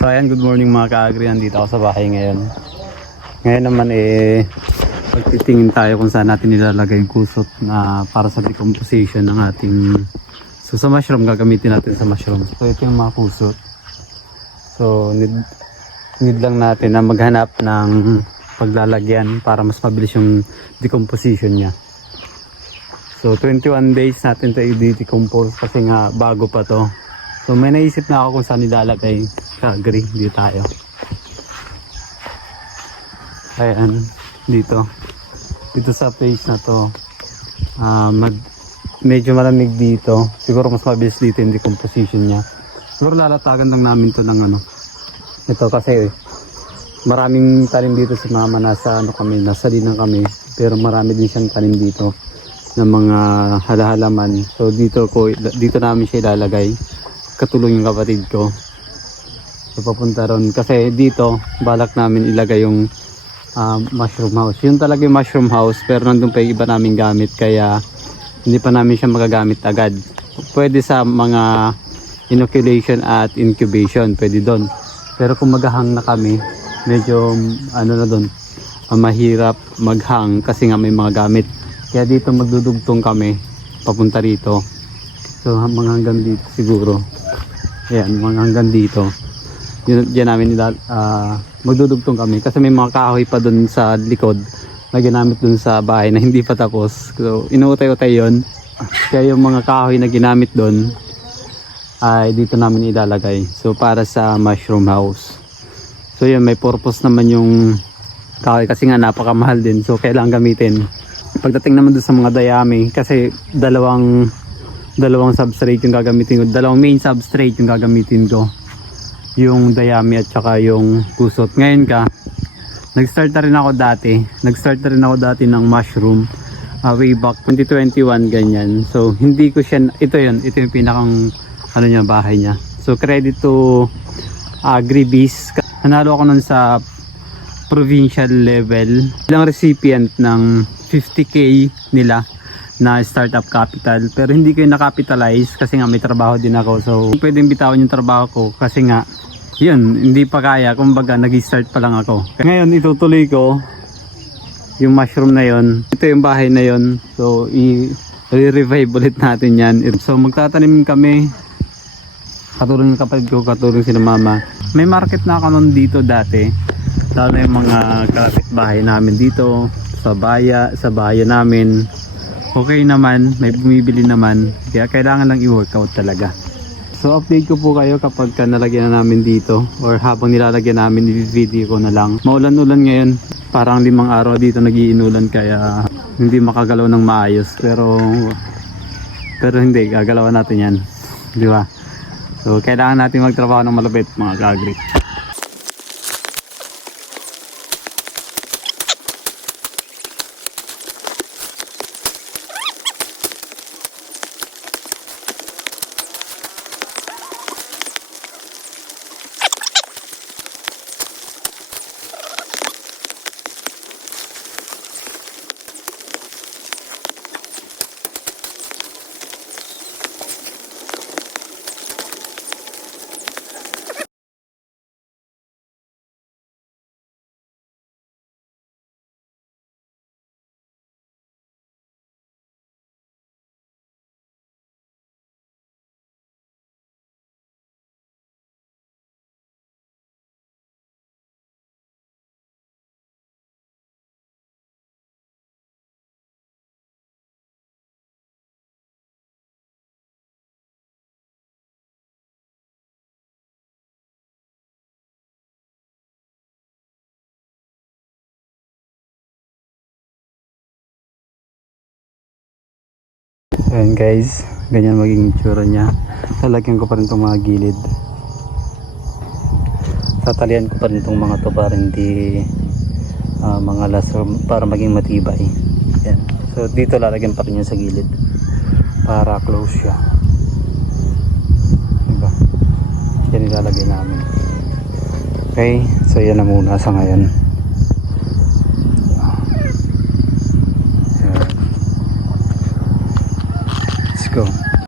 So ayan, good morning mga ka-agri. Nandito ako sa bahay ngayon. Ngayon naman magtitingin tayo kung saan natin nilalagay yung kusot na para sa decomposition ng ating... So sa mushroom, gagamitin natin sa mushroom. So ito yung mga kusot. So need lang natin na maghanap ng paglalagyan para mas mabilis yung decomposition niya. So 21 days natin ito i-decompose kasi nga bago pa to. So may naisip na ako kung saan nilalagay. Ka-agri, dito tayo. Ayan, dito sa place na to, medyo malamig dito. Siguro mas mabilis dito yung decomposition niya. Siguro lalatagan lang namin to ng ito kasi maraming tanim dito si mama. Nasa linang kami, pero marami din siyang tanim dito ng mga halahalaman. So dito namin siya ilalagay, katulong yung kapatid ko. So papunta ron kasi dito balak namin ilagay yung mushroom house. Yun talaga yung mushroom house, pero nandun pa yung iba namin gamit, kaya hindi pa namin siya magagamit agad. Pwede sa mga inoculation at incubation, pwede doon. Pero kung maghang na kami, medyo mahirap maghang kasi nga may mga gamit. Kaya dito magdudugtong kami papunta rito. So mga hanggang dito siguro. Ayan, mga hanggang dito. Diyan namin magdudugtong kami kasi may mga kahoy pa dun sa likod na ginamit dun sa bahay na hindi pa tapos. So inuutay-utay yun. Kaya yung mga kahoy na ginamit dun ay dito namin ilalagay. So para sa mushroom house. So yun, may purpose naman yung kahoy kasi nga napakamahal din. So kailangan gamitin. Pagdating naman dun sa mga dayami, kasi dalawang substrate yung gagamitin ko. Dalawang main substrate yung gagamitin ko. Yung dayami at saka yung kusot. Ngayon nag-start na rin ako dati ng mushroom way back 2021 ganyan. So hindi ko siya, ito yung pinakang bahay niya. So credit to Agribees. Nanalo ako nun sa provincial level bilang recipient ng 50k nila na startup capital, pero hindi ko na-capitalize kasi nga may trabaho din ako. So pwedeng bitawan yung trabaho ko kasi nga yun, hindi pa kaya, kumbaga nag-start pa lang ako. Ngayon itutuloy ko yung mushroom na yun. Ito yung bahay na yun, so i-revive ulit natin yan. So magtatanim kami, katulong yung kapatid ko, katulong sila mama. May market na ako nun dito dati, lalo na yung mga kapitbahay namin dito sa bayan namin. Okay naman, may bumibili naman, kaya kailangan lang i-workout talaga. So update ko po kayo kapag nalagyan na namin dito, or habang nilalagyan namin, i-video ko na lang. Maulan-ulan ngayon, parang 5 araw dito nagiinulan, kaya hindi makagalaw ng maayos, pero hindi, gagalawan natin yan, di ba? So kailangan natin magtrabaho ng malupit mga ka-agri. Ayan guys, ganyan maging itsura nya. Lalagyan ko pa rin itong mga gilid, tatalian ko pa rin itong mga to para hindi mga laso, para maging matibay. Ayan. So dito lalagyan pa rin yan sa gilid para close siya, diba? Yan ilalagay namin. Okay, so yan na muna sa ngayon. Go.